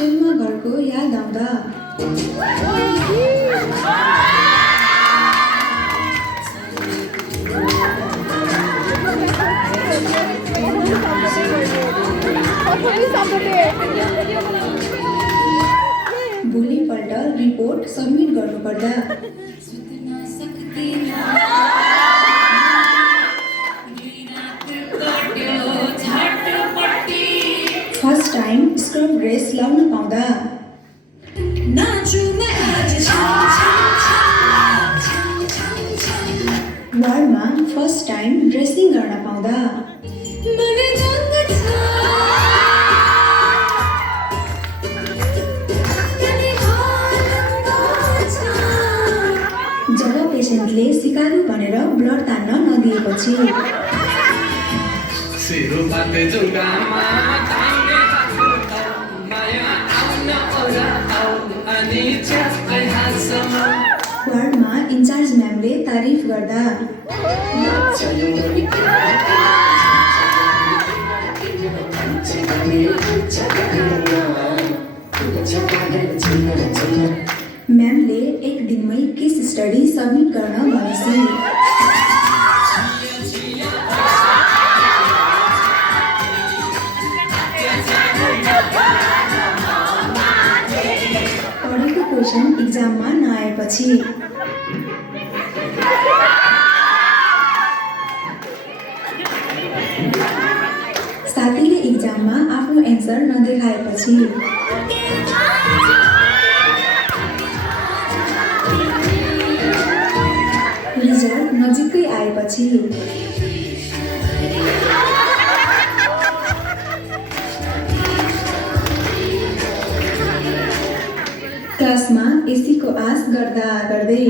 होस्टेलमा घरको याद आउँदा भोलिपल्ट रिपोर्ट सबमिट गर्नुपर्दा फर्स्ट टाइम स्क्रब ड्रेस लाउन पाउँदा वार्डमा फर्स्ट टाइम ड्रेसिङ गर्न पाउँदा जब पेसेन्टले सिकालु भनेर ब्लड तान्न नदिएपछि वार्डमा इन्चार्ज म्यामले तारिफ गर्दा म्यामले एक दिनमै केस स्टडी सबमिट गर्न भनेपछि पढेको क्वेसन इक्जाममा नआएपछि साथीले इक्जाममा आफ्नो एन्सर नदेखाएपछि रिजल्ट नजिकै आएपछि क्लासमा एसीको आश गर्दा गर्दै